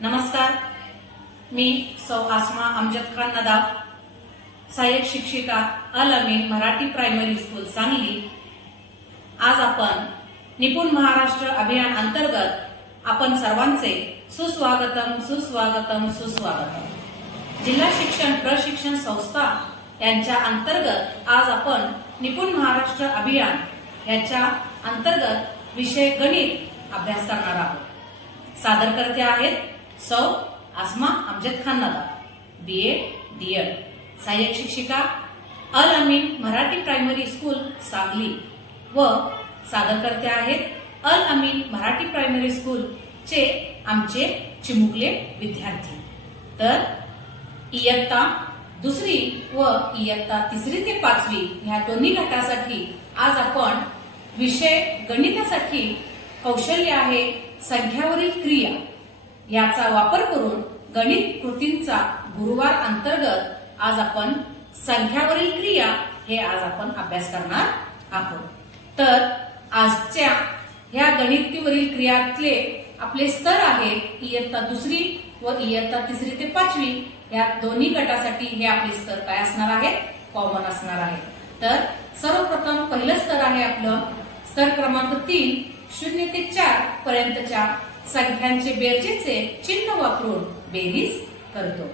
नमस्कार, मी सौ आसमा अमजद खान नदाफ, सहाय्यक शिक्षिका अल अमीन मराठी प्रायमरी स्कूल सांगली। आज आपण निपुण महाराष्ट्र अभियान अंतर्गत आपण सर्वांचे सुस्वागतम सुस्वागतम सुस्वागतम। जिल्हा शिक्षण प्रशिक्षण संस्था यांच्या अंतर्गत आज आपण निपुण महाराष्ट्र अभियान याच्या अंतर्गत विषय गणित अभ्यास करणार आहोत। सादर करते आहेत सौ आसमा अमजद खान नदाफ, BA DL, सहाय्यक शिक्षिका अल अमीन मराठी प्रायमरी स्कूल सांगली व सादर करते आहेत अल अमीन मराठी प्रायमरी स्कूल चे आमचे चिमुकले विद्यार्थी। तर इयत्ता दुसरी व इयत्ता तिसरी ते पाचवी ह्या दोन्ही गटासाठी आज आपण विषय गणितासाठी कौशल्य आहे संख्यावरील क्रिया याचा वापर करून गणित कृतींचा गुरुवार अंतर्गत आज आपण संख्यावरील क्रिया हे आज आपण अभ्यास करणार आहोत। तर आजच्या ह्या गणितीवरील क्रियातले आपले स्तर आहेत इयत्ता दुसरी व इयत्ता तिसरी ते पाचवी या दोन्ही गटासाठी हे आपले स्तर काय असणार आहेत, कॉमन असणार आहे। तर सर्वप्रथम पहिलं स्तर आहे आपलं स्तर क्रमांक 3 0 ते 4 पर्यंतच्या संख्यांचे बेरजेचे चिन्ह वापरून बेरीज करतो।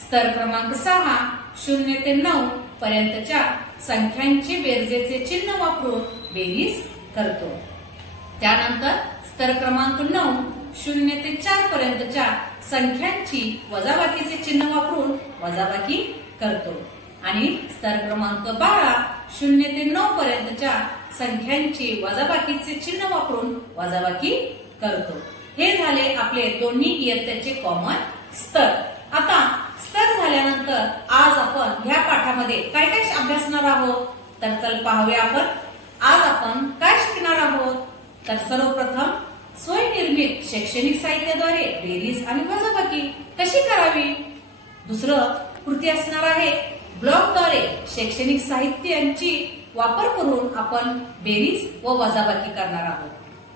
स्तर क्रमांक 6 0 ते 9 पर्यंतच्या संख्यांचे बेरजेचे चिन्ह वापरून बेरीज करतो। त्यानंतर स्तर क्रमांक 9 0 ते 4 पर्यंतच्या संख्यांची वजाबाकीचे चिन्ह वापरून वजाबाकी करतो आणि स्तर क्रमांक 12 0 ते 9 पर्यंतच्या संख्यांचे वजाबाकीचे चिन्ह वापरून वजाबाकी करतो। हे झाले आपले दोन्ही इयत्तेचे कॉमन स्तर। आता स्तर झाल्यानंतर आज आपण ह्या पाठामध्ये काय काय अभ्यासणार आहोत, तर चल पाहूया आपण आज आपण काय शिकणार आहोत। तर सर्वप्रथम स्वयंनिर्मित शैक्षणिक साहित्याद्वारे बेरीज आणि वजाबाकी कशी करावी। दुसरं कृती असणार आहे ब्लॉकद्वारे शैक्षणिक साहित्यांची वापर करून आपण बेरीज व वजाबाकी करणार आहोत।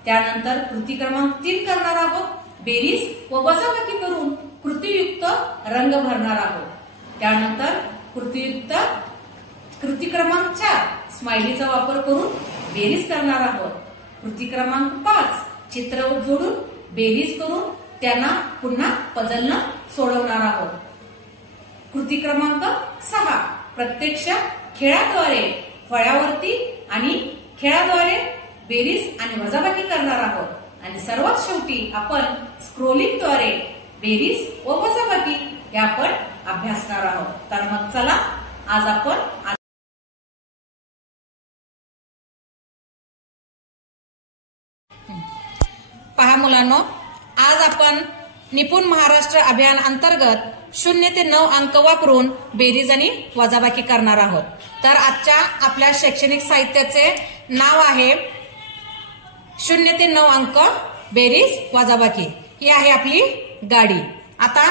त्यानंतर कृती क्रमांक 3 करणार आहोत बेरीज व वजाबाकी करून कृतीयुक्त रंग भरणार आहोत। त्यानंतर कृती क्रमांक 4 स्माइलीचा वापर करून बेरीज करणार आहोत। कृती क्रमांक 5 चित्र जोडून बेरीज करून त्यांना पुन्हा पझलनं सोडवणार आहोत। कृती क्रमांक 6 प्रत्यक्ष खेळाद्वारे फळ्यावरती आणि खेळाद्वारे बेरीज आणि वजाबाकी करणार आहोत आणि सर्वात शेवटी आपण स्क्रोलिंगद्वारे बेरीज व वजाबाकी हे आपण अभ्यासणार आहोत। तर मग चला आज आपण पहा मुलांनो, आज आपण निपुण महाराष्ट्र अभियान अंतर्गत 0 ते 9 अंक वापरून बेरीज आणि वजाबाकी करणार आहोत। तर आजच्या आपल्या शैक्षणिक साहित्याचे नाव आहे 0 ते 9 अंक बेरीज वजाबाकी। ही आहे आपली गाडी। आता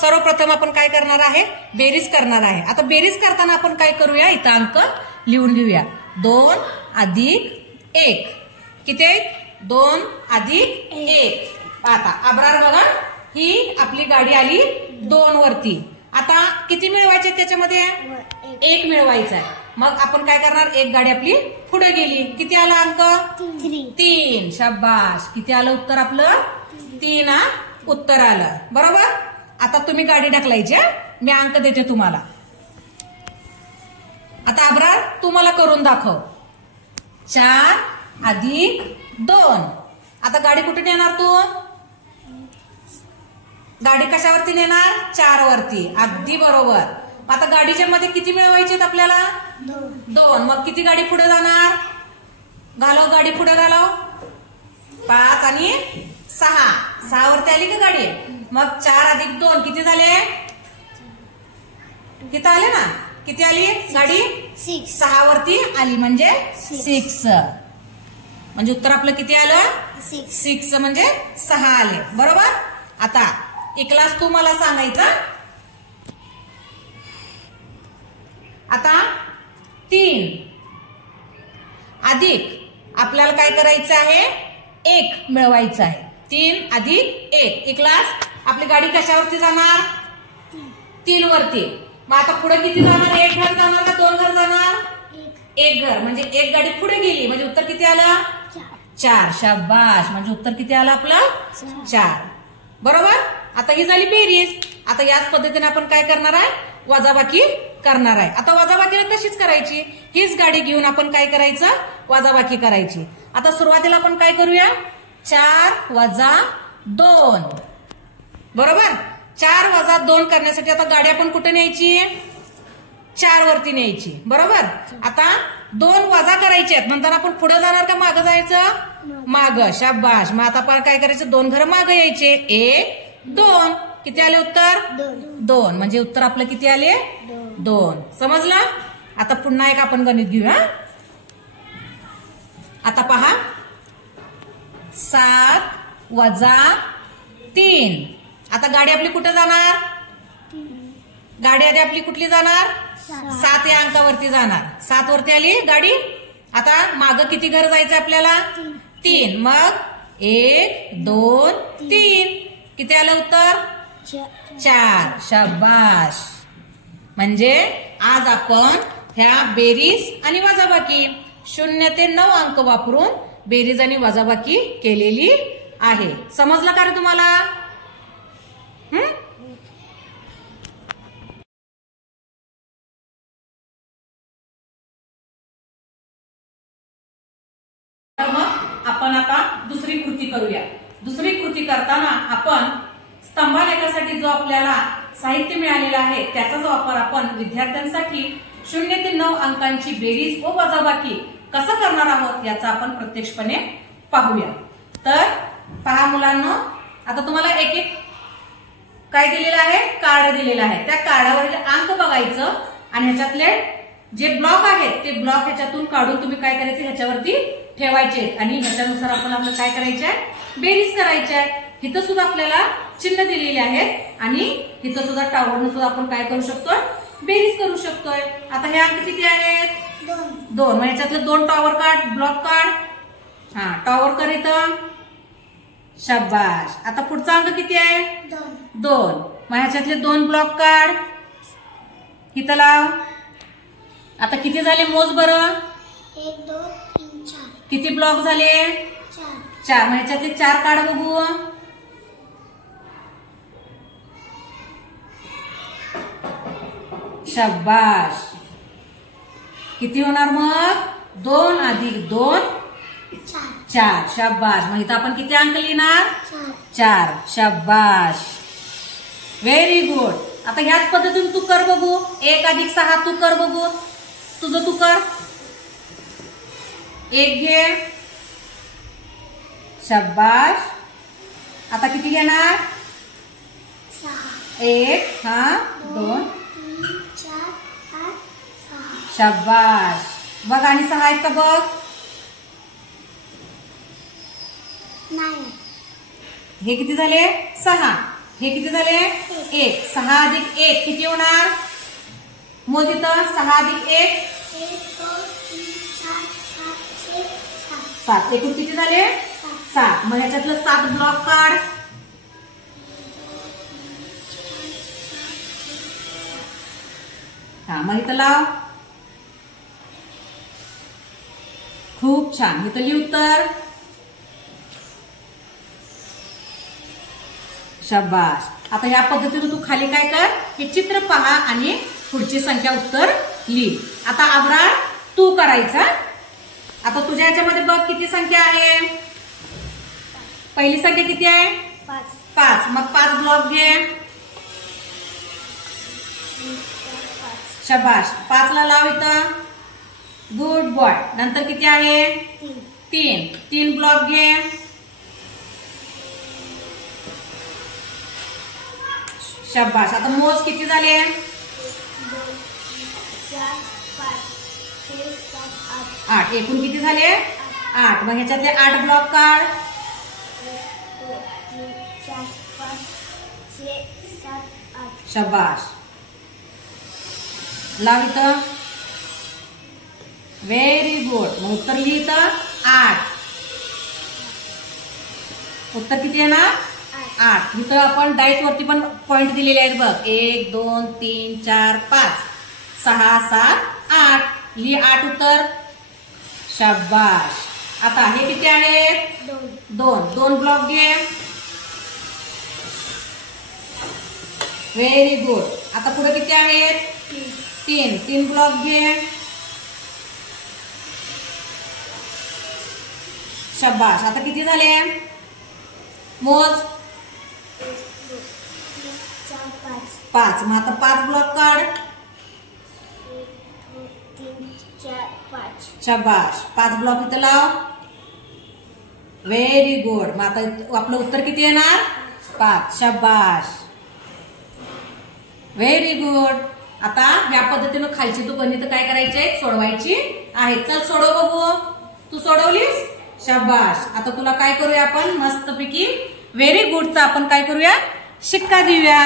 सर्वप्रथम आपण काय करणार आहे, बेरीज करणार आहे। आता बेरीज करताना आपण काय करूया, इथं अंक लिहून घेऊया। 2 अधिक 1 किती आहेत, 2 अधिक 1। आता अब्रार बघा, ही आपली गाडी आली 2 वरती। आता किती मिळवायचे त्याच्यामध्ये, 1 मिळवायचा आहे। मग आपण काय करणार, एक गाडी आपली पुढे गेली, किती आला अंक 3। शाबाश, किती आलं उत्तर आपलं 3 उत्तर आलं बरोबर। आता तुम्ही गाडी ढकलायची, मी अंक देते तुम्हाला। आता अब्रार तू मला करून दाखव, 4 अधिक 2। आता गाडी कुठे नेणार तू, गाडी कशावरती नेणार, 4 वरती, अगदी बरोबर। आता गाडीच्या मध्ये किती मिळवायचे आपल्याला, 2। मग किती गाडी पुढे जाणार, घालव गाडी पुढे घालव, 5 आणि 6 वरती आली का गाडी। मग 4 अधिक 2 किती झाले, किती आले ना, किती आली गाडी 6 वरती आली म्हणजे 6, म्हणजे उत्तर आपलं किती आलं 6 म्हणजे 6 आले बरोबर। आता एकलाच तू मला सांगायचं, आता 3 अधिक आपल्याला काय करायचं आहे, 1 मिळवायचं आहे। 3 अधिक 1 एकलाच आपली गाडी कशावरती जाणार? 3 वरती. मग आता पुढे किती जाणार? 1 घर जाणार का 2 घर जाणार? 1 घर. म्हणजे 1 गाडी पुढे गेली म्हणजे उत्तर किती आलं? 4. शाबाश. म्हणजे उत्तर किती आलं आपलं? 4. बरोबर. आता ही झाली बेरीज. आता याच पद्धतीने आपण काय करणार आहे? वजाबाकी करणार आहे. आता वजाबाकीला तशीच करायची. हीच गाडी घेऊन आपण काय करायचं? वजाबाकी करायची. आता सुरुवातीला आपण काय करूया? 4 - 2. बरोबर. 4 - 2 करण्यासाठी आता गाडी आपण कुठे न्यायची? 4 वरती न्यायची. बरोबर. आता 2 वजा करायचे आहेत म्हणताना आपण पुढे जाणार का मागं जायचं? मागं. शाबाश. मग आता आपण काय करायचं? 2 घर मागं यायचे. 1 2. किती आले उत्तर? 2. म्हणजे उत्तर आपलं किती आले? 2. समजलं. आता पुन्हा एक आपण गणित घेऊया. आता पहा. 7 - 3. आता गाडी आपली कुठे जाणार? गाडी आधी आपली कुठली जाणार? 7 या अंकावरती जाणार. 7 वरती आली गाडी. आता मागं किती घर जायचं आपल्याला? 3. मग 1 2 3. किती आलं उत्तर? 4. शाबाश. म्हणजे आज आपण ह्या बेरीज आणि वजाबाकी 0 ते 9 अंक वापरून बेरीज आणि वजाबाकी केलेली आहे. समजलं का रे तुम्हाला? मग आपण आता दुसरी कृती करूया. दुसरी कृती करताना आपण स्तंभालेखासाठी जो आपल्याला साहित्य मिळालेलं आहे त्याचा जो वापर आपण विद्यार्थ्यांसाठी 0 ते 9 अंकांची बेरीज व वजाबाकी कसं करणार आहोत याचा आपण प्रत्यक्षपणे पाहूया. तर पहा मुलांनो. आता तुम्हाला एक एक काय दिलेलं आहे? कार्ड दिलेलं आहे. त्या कार्डावरील अंक बघायचं आणि ह्याच्यातले जे ब्लॉक आहेत ते ब्लॉक ह्याच्यातून काढून तुम्ही काय करायचे? ह्याच्यावरती ठेवायचे आणि ह्याच्यानुसार आपण आपलं काय करायचंय? बेरीज करायची आहे. इथं सुद्धा आपल्याला चिन्ह दिलेले आहेत आणि इथं सुद्धा टॉवरनं सुद्धा आपण काय करू शकतोय? बेरीज करू शकतोय. आता हे अंक किती आहेत? 2. मग ह्याच्यातले 2 टॉवर काढ. ब्लॉक काढ. हा टॉवर कर इथं. शाबाश. आता पुढचा अंक किती आहे? 2. मग ह्याच्यातले 2 ब्लॉक काढ. इथं लाव. आता किती झाले मोज बरं? 1 2 3 4. किती ब्लॉक झाले? 4. मग ह्याच्यातले 4 काढ बघू. शाबाश. किती होणार मग? 2 + 2 4. शाबाश. मग इथं आपण किती अंक लिहिणार? 4. शाबाश. Very good. आता ह्याच पद्धतीने तू कर बघू. 1 + 6 तू कर बघू. तुझं तू कर. 1 घे. शाबाश. आता किती घेणार? 1 हा 2 3 4 5 6. शाबाश. बघ आणि 6 आहेत का बघ. नाही. हे किती झाले? 6. हे किती झाले? 1. 6 + 1 किती होणार? मोज इथं. 6 + 1 1 2 3 4 5 6 7. 7. एकूण किती झाले? 7. मग ह्याच्यातलं 7 ब्लॉक काढ. हा मग इथं लाव. खूप छान. इथं लिह उत्तर. शाबाश. आता या पद्धतीने तू खाली काय कर? हे चित्र पहा आणि पुढची संख्या उत्तर लिह. आता आबराळ तू करायचा. आता तुझ्या याच्यामध्ये बघ किती संख्या आहे? पहिली संख्या किती आहे? 5. मग 5 ब्लॉक घे. शाबाश. 5 ला लाव इथं. Good boy. नंतर किती आहे? 3. 3 ब्लॉक घे. शाबाश. आता मोज किती झाले? 2 4 5 6 7 8. 8. एकूण किती झाले? 8. मग ह्याच्यातले 8 ब्लॉक काढ. 1 2 3 4 5 6 7 8. शाबाश. लाव इथं. Very good. मग उत्तर लिह इथं. 8. उत्तर किती येणार? 8. 8. इथं आपण डाईस वरती पण पॉइंट दिलेले आहेत बघ. 1 2 3 4 5 6 7 8. लिही 8 उत्तर. शाबाश. आता हे किती आहेत? 2. 2 ब्लॉक घे. Very good. आता पुढे किती आहेत? 3. 3 ब्लॉक घे. शाबाश. आता किती झाले? मोज. 5. मग आता 5 ब्लॉक काढ. 1 2 3 4 5. शाबाश. 5 ब्लॉक इथं लाव. Very good. मग आता आपलं उत्तर किती येणार? 5. शाबाश. Very good. आता या पद्धतीनं खालची तू गणित काय करायची? सोडवायची आहे. चल सोडव बघू. तू सोडवलीस? शाबाश. आता तुला काय करूया आपण? मस्तपैकी व्हेरी गुडचा आपण काय करूया? शिक्का देऊया.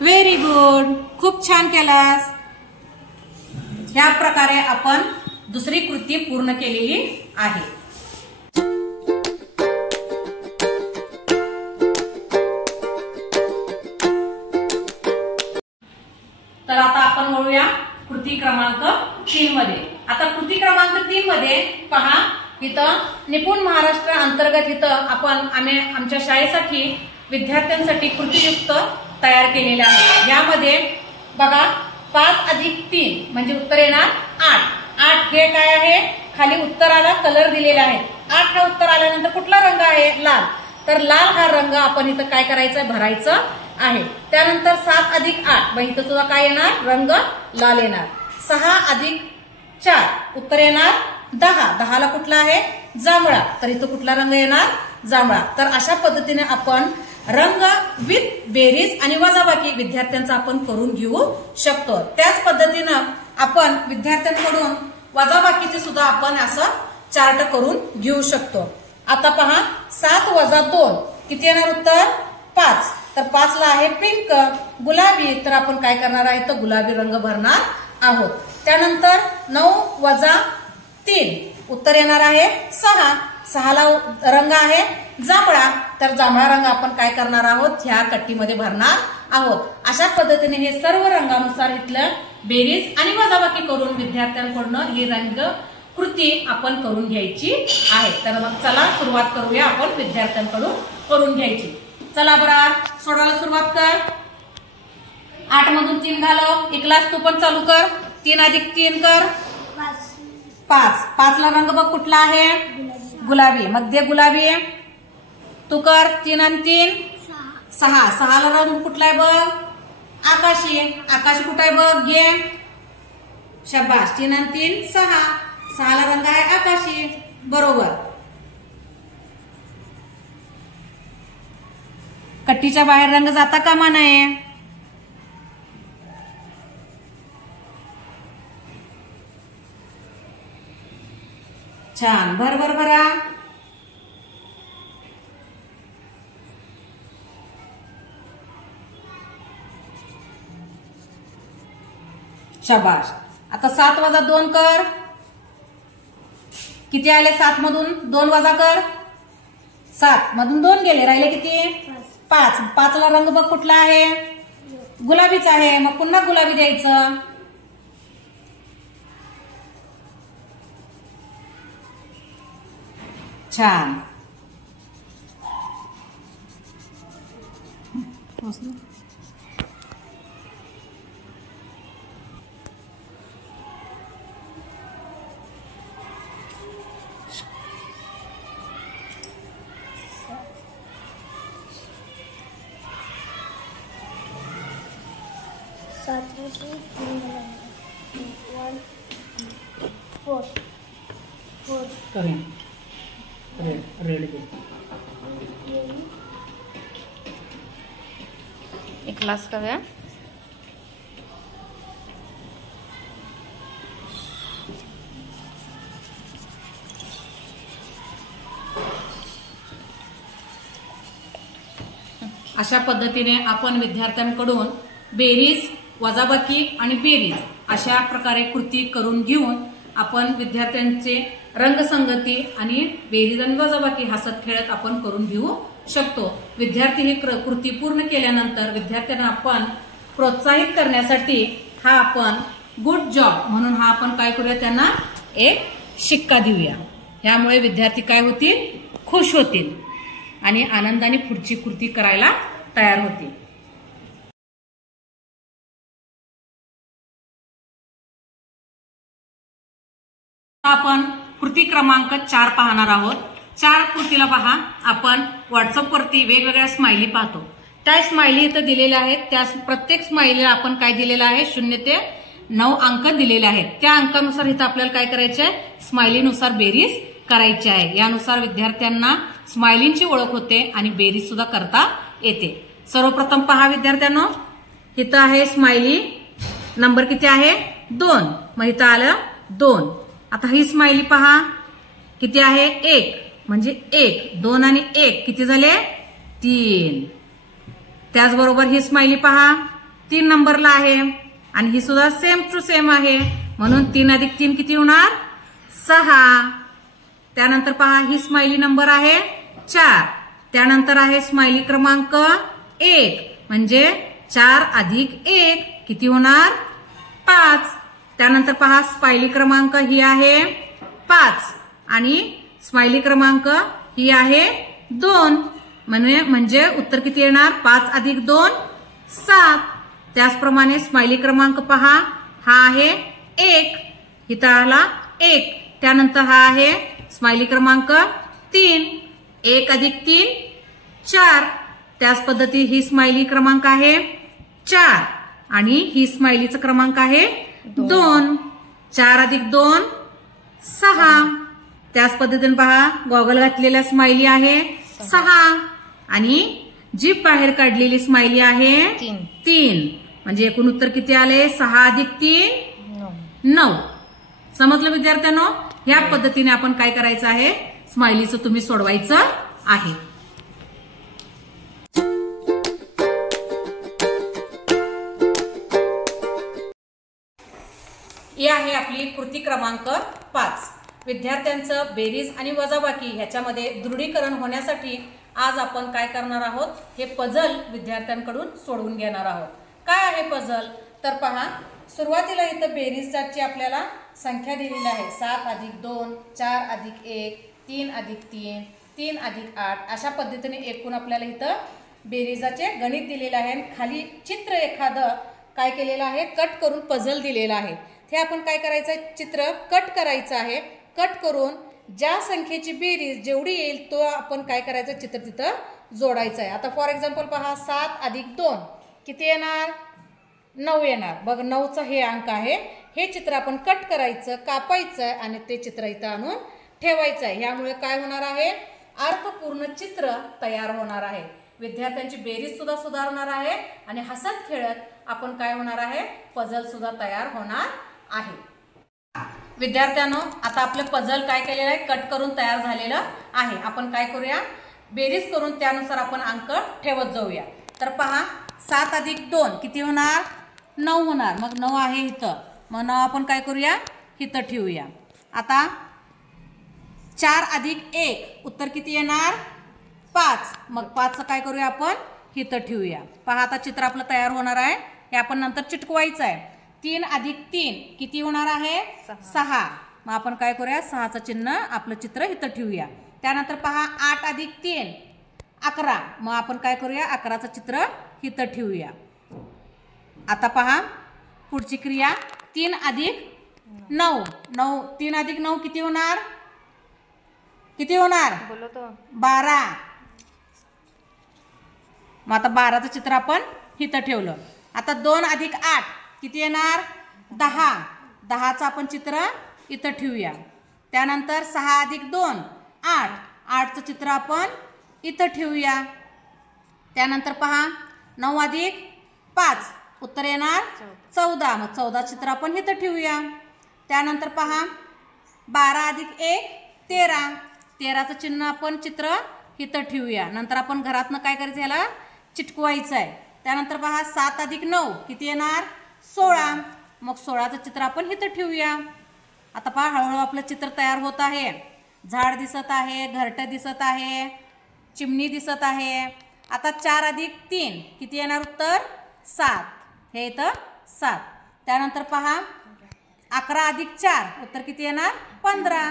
Very good. खूप छान केलास. ह्या प्रकारे आपण दुसरी कृती पूर्ण केलेली आहे. तर आता आपण वळूया कृती क्रमांक 3 मध्ये. आता कृती क्रमांक 3 मध्ये पहा, इथं निपुण महाराष्ट्र अंतर्गत इथं आपण आमच्या शाळेसाठी विद्यार्थ्यांसाठी कृतीयुक्त तयार केलेले आहे. यामध्ये बघा 5 अधिक 3 म्हणजे उत्तर येणार 8. 8 हे काय आहे? खाली उत्तराला कलर दिलेला आहे. 8 हा उत्तर आल्यानंतर कुठला रंग आहे? लाल. तर लाल हा रंग आपण इथं काय करायचं? भरायचं आहे. त्यानंतर 7 अधिक 8 मग इथं सुद्धा काय येणार? रंग लाल येणार. 6 अधिक 4 उत्तर येणार 10. 10 ला कुठला आहे? जांभळा. तर इथं कुठला रंग येणार? जांभळा. तर अशा पद्धतीने आपण रंग विथ बेरीज आणि वजाबाकी विद्यार्थ्यांचा आपण करून घेऊ शकतो. त्याच पद्धतीनं आपण विद्यार्थ्यांकडून वजाबाकीचे सुद्धा आपण असं चार्ट करून घेऊ शकतो. आता पहा 7 वजा 2 किती येणार उत्तर? 5. तर 5 ला आहे पिंक गुलाबी. तर आपण काय करणार आहे? तर गुलाबी रंग भरणार आहोत. त्यानंतर 9 वजा 3 उत्तर येणार आहे 6. 6 ला रंग आहे जांभळा. तर जांभळा रंग आपण काय करणार आहोत? ह्या कट्टीमध्ये भरणार आहोत. अशा पद्धतीने हे सर्व रंगानुसार इथलं बेरीज आणि वजाबाकी करून विद्यार्थ्यांकडून ही रंग कृती आपण करून घ्यायची आहे. तर मग चला सुरुवात करूया आपण विद्यार्थ्यांकडून करून घ्यायची. चला बरं सोडवायला सुरुवात कर. 8 मधून 3 घालव. एक क्लास तू पण चालू कर. 3 अधिक 3 कर 5. 5 ला रंग बघ कुठला आहे? गुलाबी. मध्ये गुलाबी तू कर. 3 आणि 3 6. 6 ला रंग कुठला आहे बघ? आकाशी. आकाशी कुठं आहे बघ? घे. शाबाश. 3 आणि 3 6. 6 ला रंग आहे आकाशी. बरोबर. कट्टीच्या बाहेर रंग जाता कामा नये. छान. भर भर भरा. शाबाश. आता 7 वजा 2 कर. किती आले? 7 मधून 2 वजा कर. 7 मधून 2 गेले. राहिले किती? 5. 5 ला रंग बघ कुठला आहे? गुलाबीच आहे. मग पुन्हा गुलाबी द्यायचं. छान. एक ग्लास करूया. अशा पद्धतीने आपण विद्यार्थ्यांकडून बेरीज वजाबाकी आणि बेरीज अशा प्रकारे कृती करून घेऊन आपण विद्यार्थ्यांचे रंगसंगती आणि बेरीज आणि वजाबाकी हसत खेळत आपण करून घेऊ शकतो. विद्यार्थी ही कृती पूर्ण केल्यानंतर विद्यार्थ्यांना आपण प्रोत्साहित करण्यासाठी हा आपण गुड जॉब म्हणून हा आपण काय करूया, त्यांना एक शिक्का देऊया. यामुळे विद्यार्थी काय होतील, खुश होतील आणि आनंदाने पुढची कृती करायला तयार होतील. आपण कृती क्रमांक 4 पाहणार आहोत. 4 कृतीला पहा, आपण व्हॉट्सअपवरती वेगवेगळ्या स्माइली पाहतो. त्या स्माइली इथं दिलेल्या आहेत. त्या प्रत्येक स्माइलीला आपण काय दिलेलं आहे, 0 ते 9 अंक दिलेले आहेत. त्या अंकानुसार इथं आपल्याला काय करायचे आहे, स्माइलीनुसार बेरीज करायची आहे. यानुसार विद्यार्थ्यांना स्माइलींची ओळख होते आणि बेरीज सुद्धा करता येते. सर्वप्रथम पहा विद्यार्थ्यांनो, इथं आहे स्माइली नंबर किती आहे, 2. मग इथं आलं 2. आता ही स्माइली पहा किती आहे, 1. म्हणजे 1, 2 आणि 1 किती झाले, 3. त्याचबरोबर ही स्माइली पहा 3 नंबरला आहे आणि ही सुद्धा सेम टू सेम आहे, म्हणून 3 अधिक 3 किती होणार, 6. त्यानंतर पहा ही स्माइली नंबर आहे 4. त्यानंतर आहे स्माइली क्रमांक 1 म्हणजे 4 अधिक 1 किती होणार, 5. त्यानंतर पहा स्माइली क्रमांक ही आहे 5 आणि स्माइली क्रमांक ही आहे 2. म्हणजे उत्तर किती येणार, 5 अधिक 2 7. त्याचप्रमाणे स्माइली क्रमांक पहा हा आहे 1, इथं आला 1. त्यानंतर हा आहे स्माइली क्रमांक 3, 1 अधिक 3 4. त्याच पद्धती ही स्माइली क्रमांक आहे 4 आणि ही स्माइलीचा क्रमांक आहे 2. 4 अधिक 2 6. त्याच पद्धतीने पहा गॉगल घातलेल्या स्माइली आहे 6 आणि जीभ बाहेर काढलेली स्माइली आहे 3. म्हणजे एकूण उत्तर किती आले, 6 अधिक 3 9. समजलं विद्यार्थ्यांनो, या पद्धतीने आपण काय करायचं आहे, स्माइलीचं तुम्ही सोडवायचं आहे. ही आहे आपली कृती क्रमांक 5. विद्यार्थ्यांचं बेरीज आणि वजाबाकी ह्याच्यामध्ये दृढीकरण होण्यासाठी आज आपण काय करणार आहोत, हे पझल विद्यार्थ्यांकडून सोडवून घेणार आहोत. काय आहे पझल, तर पहा सुरुवातीला इथं बेरीजची आपल्याला संख्या दिलेली आहे 7 अधिक 2 4 अधिक 1 3 अधिक 3 3 अधिक 8. अशा पद्धतीने एकूण आपल्याला इथं बेरीजाचे गणित दिलेले आहे. खाली चित्र एखादं काय केलेलं आहे, कट करून पझल दिलेलं आहे. ते आपण काय करायचं आहे, चित्र कट करायचं आहे. कट करून ज्या संख्येची बेरीज जेवढी येईल तो आपण काय करायचं, चित्र तिथं जोडायचं आहे. आता फॉर एक्झाम्पल पहा 7 अधिक 2 किती येणार, 9 येणार. बघ 9चा हे अंक आहे. हे चित्र आपण कट करायचं, कापायचं आहे आणि ते चित्र इथं आणून ठेवायचं आहे. यामुळे काय होणार आहे, अर्थपूर्ण चित्र तयार होणार आहे. विद्यार्थ्यांची बेरीज सुद्धा सुधारणार आहे आणि हसत खेळत आपण काय होणार आहे, पझल सुद्धा तयार होणार आहे. विद्यार्थ्यांनो, आता आपलं पझल काय केलेलं आहे, कट करून तयार झालेलं आहे. आपण काय करूया, बेरीज करून त्यानुसार आपण अंक ठेवत जाऊया. तर पहा 7 अधिक 2 किती होणार, 9 होणार. मग 9 आहे इथं, मग 9 आपण काय करूया, इथं ठेवूया. आता 4 अधिक 1 उत्तर किती येणार, 5. मग 5चं काय करूया, आपण इथं ठेवूया. पहा आता चित्र आपलं तयार होणार आहे. हे आपण नंतर चिटकवायचं आहे. 3 अधिक 3 किती होणार आहे, 6. मग आपण काय करूया, 6चं चिन्ह आपलं चित्र इथं ठेवूया. त्यानंतर पहा 8 अधिक 3 11. मग आपण काय करूया, 11चं चित्र इथं ठेवूया. आता पहा पुढची क्रिया 3 अधिक 9 9 3 अधिक 9 किती होणार, किती होणार, 12. मग आता 12चं चित्र आपण इथं ठेवलं. आता 2 अधिक 8 किती येणार, 10. 10चं आपण चित्र इथं ठेवूया. त्यानंतर 6 अधिक 2 8. 8चं चित्र आपण इथं ठेवूया. त्यानंतर पहा 9 अधिक 5 उत्तर येणार 14. मग 14 चित्र आपण इथं ठेवूया. त्यानंतर पहा 12 अधिक 1 13. 13चं चिन्ह आपण चित्र इथं ठेवूया. नंतर आपण घरातनं काय करायचं, याला चिटकवायचं आहे. त्यानंतर पहा 7 अधिक 9 किती येणार, 16. मग 16चं चित्र आपण इथं ठेवूया. आता पहा हळूहळू आपलं चित्र तयार होत आहे. झाड दिसत आहे, घरटं दिसत आहे, चिमणी दिसत आहे. आता 4 अधिक 3 किती येणार उत्तर? 7. हे इथं 7. त्यानंतर पहा 11 अधिक 4 उत्तर किती येणार? 15.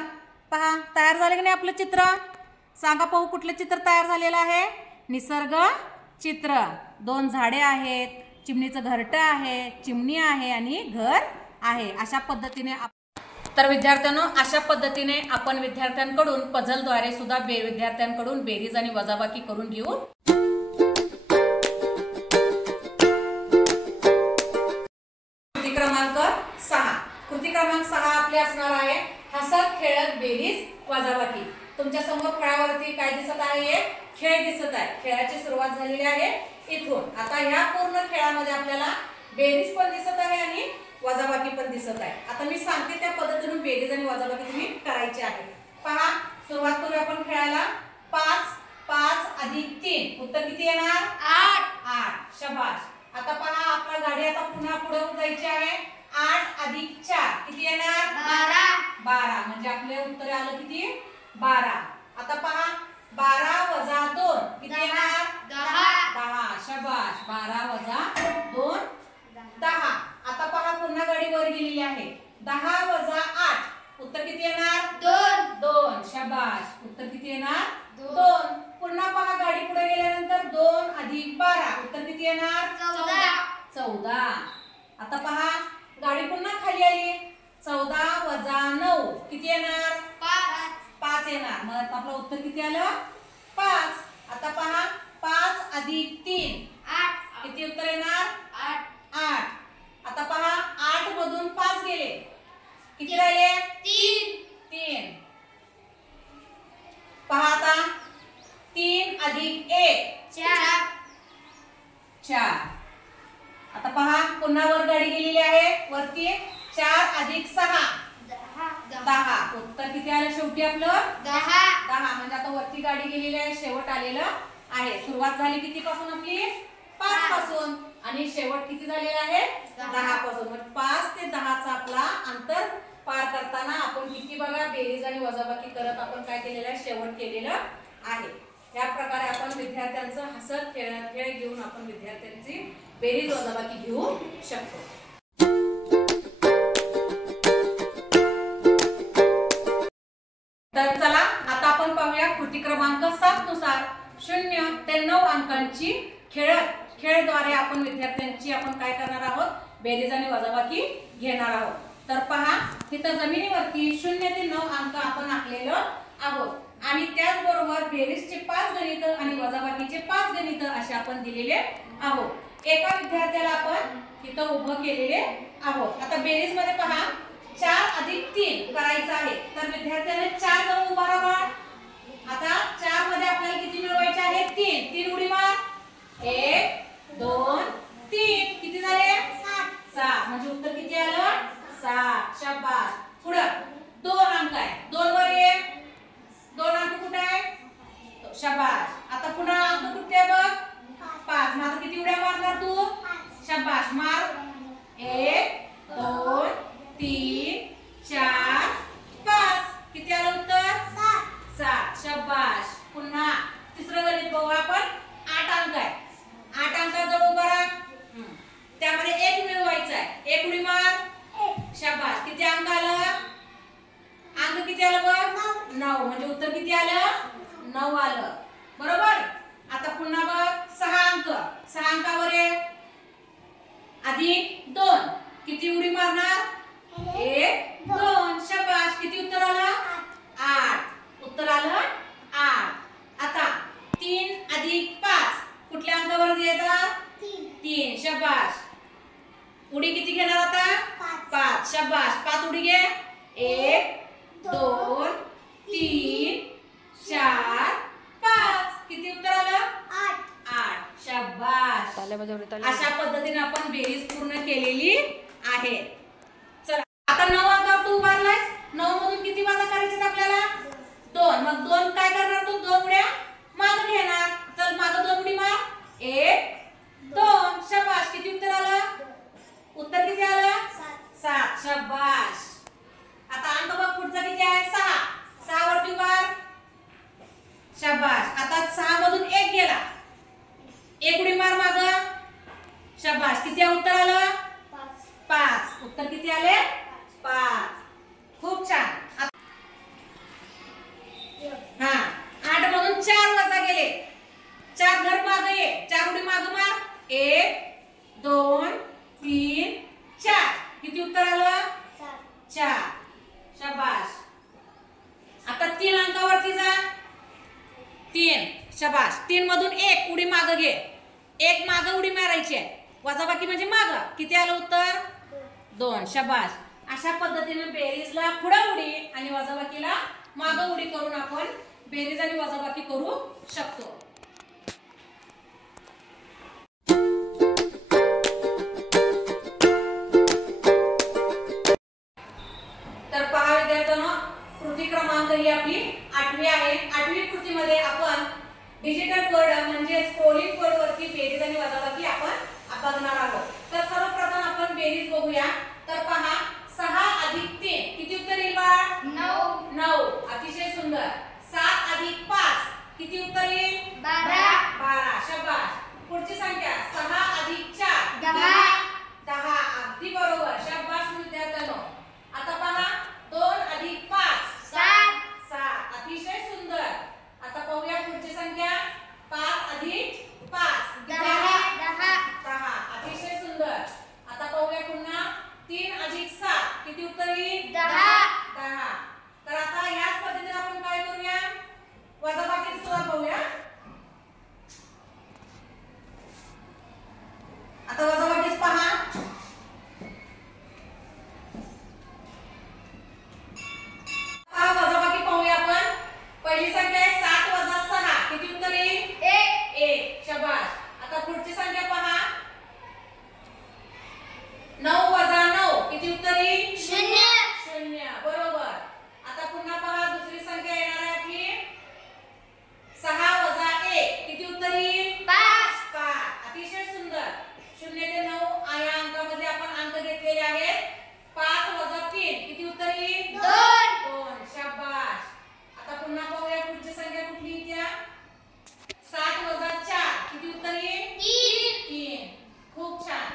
पहा तयार झाले की नाही आपलं चित्र? सांगा पाहू कुठलं चित्र तयार झालेलं आहे? निसर्ग चित्र. 2 झाडे आहेत, चिमणीचं घरटं आहे, चिमणी आहे आणि घर आहे. अशा पद्धतीने तर विद्यार्थ्यांनो अशा पद्धतीने आपण विद्यार्थ्यांकडून पझलद्वारे सुद्धा विद्यार्थ्यांकडून बेरीज आणि वजाबाकी करून घेऊ. कृती क्रमांक 6. कृती क्रमांक 6 आपले असणार आहे हसत खेळत बेरीज वजाबाकी. तुमच्या समोर फळ्यावरती काय दिसत आहे? खेळ दिसत आहे. खेळाची सुरुवात झालेली आहे इथून. आता ह्या पूर्ण खेळामध्ये आपल्याला बेरीज पण दिसत आहे आणि वजाबाकी पण दिसत आहे. आता मी सांगते त्या पद्धतीने बेरीज आणि वजाबाकी तुम्ही करायची आहे. पहा सुरुवात करूया आपण खेळायला. 5 अधिक 3 उत्तर किती येणार? 8. शाबास. आता पहा आपला गाडी आता पुन्हा पुढे जायची आहे. 8 अधिक 4 किती येणार? 12. म्हणजे आपले उत्तर आलं किती? 12. आता पहा 12 वजा 2 किती येणार? 10. शाबास. 12 वजा 2 10. आता पहा पुन्हा गाडी वर गेलेली आहे. 10 वजा 8 उत्तर किती येणार? 2. शाबास. उत्तर किती येणार? 2. पुन्हा पहा गाडी पुढे गेल्यानंतर 2 अधिक 12 उत्तर किती येणार? 14. आता पहा गाडी पुन्हा खाली आली. 14 वजा 9 किती येणार? 5 येणार. मग आपलं उत्तर किती आलं? 5. आता पहा 5 अधिक 3 किती उत्तर येणार? 8. आता पहा 8 मधून 5 गेले किती राहिले? 3. पहा आता 3 अधिक 1 4. आता पहा पुन्हा वर गाडी गेलेली आहे वरती. 4 अधिक 6 10. उत्तर किती आलं शेवटी आपलं? 10. म्हणजे आता वरती गाडी गेलेली आहे, शेवट आलेलं आहे. सुरुवात झाली किती पासून आपली? 5 पासून आणि शेवट किती झालेला आहे? 10 पासून. म्हणजे 5 ते 10चा आपला अंतर पार करताना आपण किती बघा बेरीज आणि वजाबाकी करत आपण काय केलेलं आहे? शेवट केलेलं आहे. या प्रकारे आपण विद्यार्थ्यांचं हसत खेळत खेळ घेऊन आपण विद्यार्थ्यांची बेरीज वजाबाकी घेऊ शकतो. तर चला आता आपण पाहूया कृती क्रमांक 7 नुसार 0 ते 9 अंकांची खेळद्वारे आपण विद्यार्थ्यांची आपण काय करणार आहोत? बेरीज आणि वजाबाकी घेणार आहोत. तर पहा तिथं जमिनीवरती 0 ते 9 अंक आपण आखलेलो आहोत आणि त्याचबरोबर बेरीजचे 5 गणित आणि वजाबाकीचे 5 गणित असे आपण दिलेले आहोत. एका विद्यार्थ्याला आपण तिथं उभं केलेले आहोत. आता बेरीज मध्ये पहा 4 अधिक 3 करायचं आहे. तर विद्यार्थ्याने 4 जवळ उभा राहा. आता 4 मध्ये आपल्याला किती मिळवायचे आहे? 3 उडी मार. 1 2 3 किती झाले? 7. म्हणजे उत्तर किती आलं? 7. शाबास. पुढे 2 अंक आहे. 2 वर ये. 2 अंक कुठे आहे? शाबास. आता पुन्हा अंक कुठे बघ? 5. मग आता किती उड्या मारणार तू? शाबास. मार. 1 2 3 4 5. किती आलं उत्तर? 7. शाबास. पुन्हा तिसरं गणित बघू आपण. 8 अंक आहे. 8 अंकाजवळ उभा राहा. त्यामध्ये 1 मिळवायचा आहे. 1 उडी मार. शाबास. किती अंक आलं? अंक किती आलं बघ? 9. म्हणजे उत्तर किती आलं? 9 आलं. बरोबर. आता पुन्हा बघ 6 अंक. 6 अंकावर ये. अधिक 2 किती उडी मारणार? 1 2. शाबास. किती उत्तर आलं? 8. उत्तर आलं 8. आता 3 अधिक 5 कुठल्या अंकावर येतात? 3. शाबास. उडी किती घेणार आता? 5. शाबास. 5 उडी घे. 1 2 3 4 5. किती उत्तर आलं? 8. शाबास. अशा पद्धतीने आपण बेरीज पूर्ण केलेली आहे. चला आता 9 अंकावर तू उभारलायस. 9 मधून किती वजा करायचे आपल्याला? 2. मग 2 काय करणार तू? 2 उड्या मागे घेणार. चल मागे 2 उडी मार. 1 2. शाबास. किती उत्तर आलं? उत्तर किती आलं? 7. शाबास. आता शबाश. 3 मधून 1 उडी माग घे. 1 माग उडी मारायची आहे. वजाबाकी म्हणजे माग. किती आलं उत्तर? 2. शबाश. अशा पद्धतीने बेरीजला पुढे उडी आणि वजाबाकीला माग उडी करून आपण बेरीज आणि वजाबाकी करू शकतो. तर पहा विद्यार्थ्यांनो, कृती क्रमांक ही आपली 8वी आहे. 8वी कृतीमध्ये आपण डिजिटल बोर्ड म्हणजे स्क्रोलिंग बोर्ड वरती बेरीज आणि वजाबाकी आपण बघणार आहोत. तर सर्वप्रथम आपण बेरीज बघूया. तर पहा 6 अधिक 3 किती उत्तर येईल बा? 9. अतिशय सुंदर. 7 अधिक 5 किती उत्तर येईल? 12. शबाश. पुढची संख्या 6 अधिक 4 10. अगदी बरोबर. शबाश विद्यार्थ्यांनो. आता पहा 2 अधिक 5 7. अतिशय सुंदर. आता पाहूया पुढची संख्या 5 अधिक 5 10. अतिशय सुंदर. आता पाहूया पुन्हा 3 अधिक 7 किती उत्तर येईल? 10. तर आता याच पद्धतीने आपण काय करूया? वजाबाकी सुद्धा पाहूया. आता वजाबाकीच पहा. वजाबाकी पाहूया आपण. पहिली संख्या आहे 7 वजा 6 किती उत्तर येईल? 1. शबाश. आता पुढची संख्या पहा 9 वजा 9 किती उत्तर येईल? 0. बरोबर. आता पुन्हा पहा दुसरी संख्या येणार आहे आपली 6 वजा 1 किती उत्तर येईल? 5. अतिशय सुंदर. 0 ते 9 या अंकामध्ये आपण अंक घेतलेले आहेत. 5 वजा 3 किती उत्तर येईल? 2. शाबाश. आता पुन्हा पाहूया पुढची संख्या कुठली येत्या? 7 वजा 4 किती उत्तर येईल? 3. खूप छान.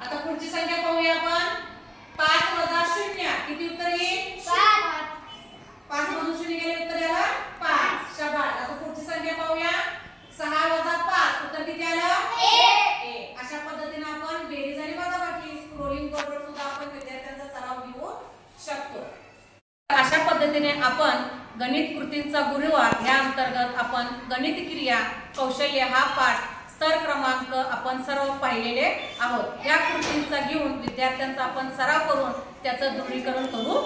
आता पुढची संख्या पाहूया आपण 5 वजा 0 किती उत्तर येईल? 5 मधून 0 गेले उत्तर याला 5. शाबाश. आता पुढची संख्या पाहूया 6 वजा 5 उत्तर किती आलं? 1. अशा पद्धतीने आपण बेरीज आणि वजाबाकी स्क्रोलिंग बोर्डवर सुद्धा आपण विद्यार्थ्यांचा सराव घेऊ शकतो. अशा पद्धतीने आपण गणित कृतींचा गुरुवार या अंतर्गत आपण गणित क्रिया कौशल्य हा पाठ स्तर क्रमांक आपण सर्व पाहिलेले आहोत. या कृतींचा घेऊन विद्यार्थ्यांचा आपण सराव करून त्याचं दृढीकरण करू